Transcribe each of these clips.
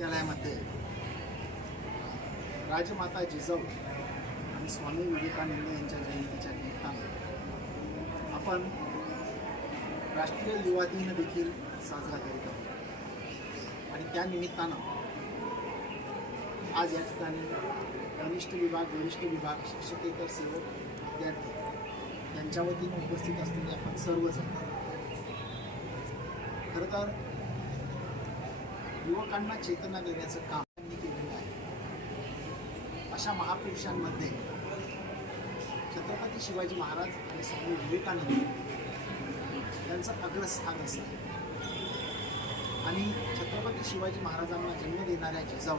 विद्यालयामध्ये राजमाता जिजाऊ आणि स्वामी विवेकानंद यांच्या जयंतीच्या निमित्तानं आपण राष्ट्रीय युवा दिन देखील साजरा करीत आहोत. आणि त्या निमित्तानं आज या ठिकाणी कनिष्ठ विभाग वरिष्ठ विभाग शिक्षकेतर सेवक विद्यार्थी यांच्या वतीनं उपस्थित असलेले आपण सर्वजण. खरं तर युवकांना चेतना देण्याचं काम त्यांनी केलेलं आहे. अशा महापुरुषांमध्ये छत्रपती शिवाजी महाराज आणि स्वामी विवेकानंद यांचं अग्रस्थान असतं आणि छत्रपती शिवाजी महाराजांना जन्म देणाऱ्या जिजाऊ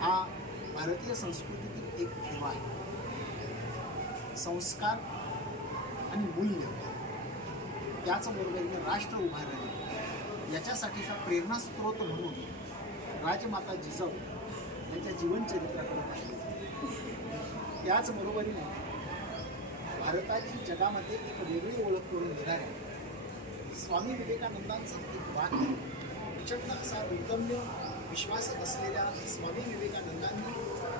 हा भारतीय संस्कृतीतील एक ठेवा आहे. संस्कार आणि मूल्य त्याचबरोबरीने राष्ट्र उभारणे याच्यासाठीचा प्रेरणास्त्रोत म्हणून राजमाता जिजाऊ यांच्या जीवनचरित्राकडे पाहिजे त्याचबरोबरीने भारताची जगामध्ये एक वेगळी ओळख करून देणाऱ्या स्वामी विवेकानंदांचं एक वाक्य प्रचंड असा दुर्दम्य विश्वास असलेल्या स्वामी विवेकानंदांनी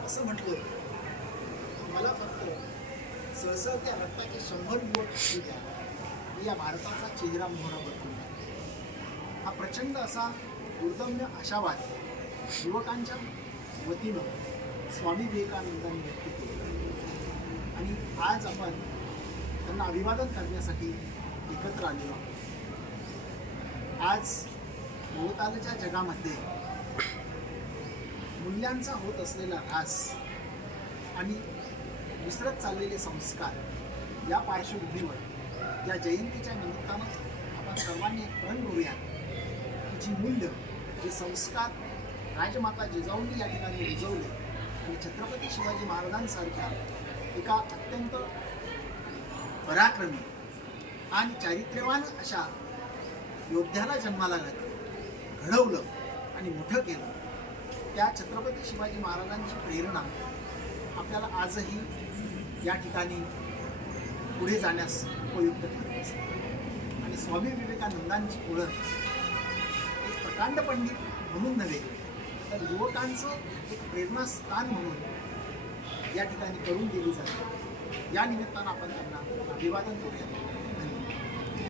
असं म्हटलं मला फक्त सहसहत्या रक्ताचे शंभर युवक असू द्या. मी या भारताचा चेहरा मोहरा बदलून हा प्रचंड असा दुर्दम्य आशावाद युवकांच्या वतीनं स्वामी विवेकानंदांनी व्यक्त केला आणि आज आपण त्यांना अभिवादन करण्यासाठी एकत्र आलेलो आहोत. आज भोवतालच्या जगामध्ये मूल्यांचा होत असलेला ऱ्हास आणि विसरत चाललेले संस्कार या पार्श्वभूमीवर या जयंतीच्या निमित्तानं आपण सर्वांनी एक प्रण करूया जी मूल्य जे संस्कार राजमाता जिजाऊंनी या ठिकाणी रुजवले आणि छत्रपती शिवाजी महाराजांसारख्या एका अत्यंत पराक्रमी आणि चारित्र्यवान अशा योद्ध्याला जन्माला घातलं घडवलं आणि मोठं केलं. त्या छत्रपती शिवाजी महाराजांची प्रेरणा आपल्याला आजही या ठिकाणी पुढे जाण्यास उपयुक्त ठरत असते. आणि स्वामी विवेकानंदांची ओळख प्रकांड पंडित म्हणून नव्हे तर युवकांचं एक प्रेरणास्थान म्हणून या ठिकाणी करून दिली जाते. या निमित्तानं आपण त्यांना अभिवादन करूया.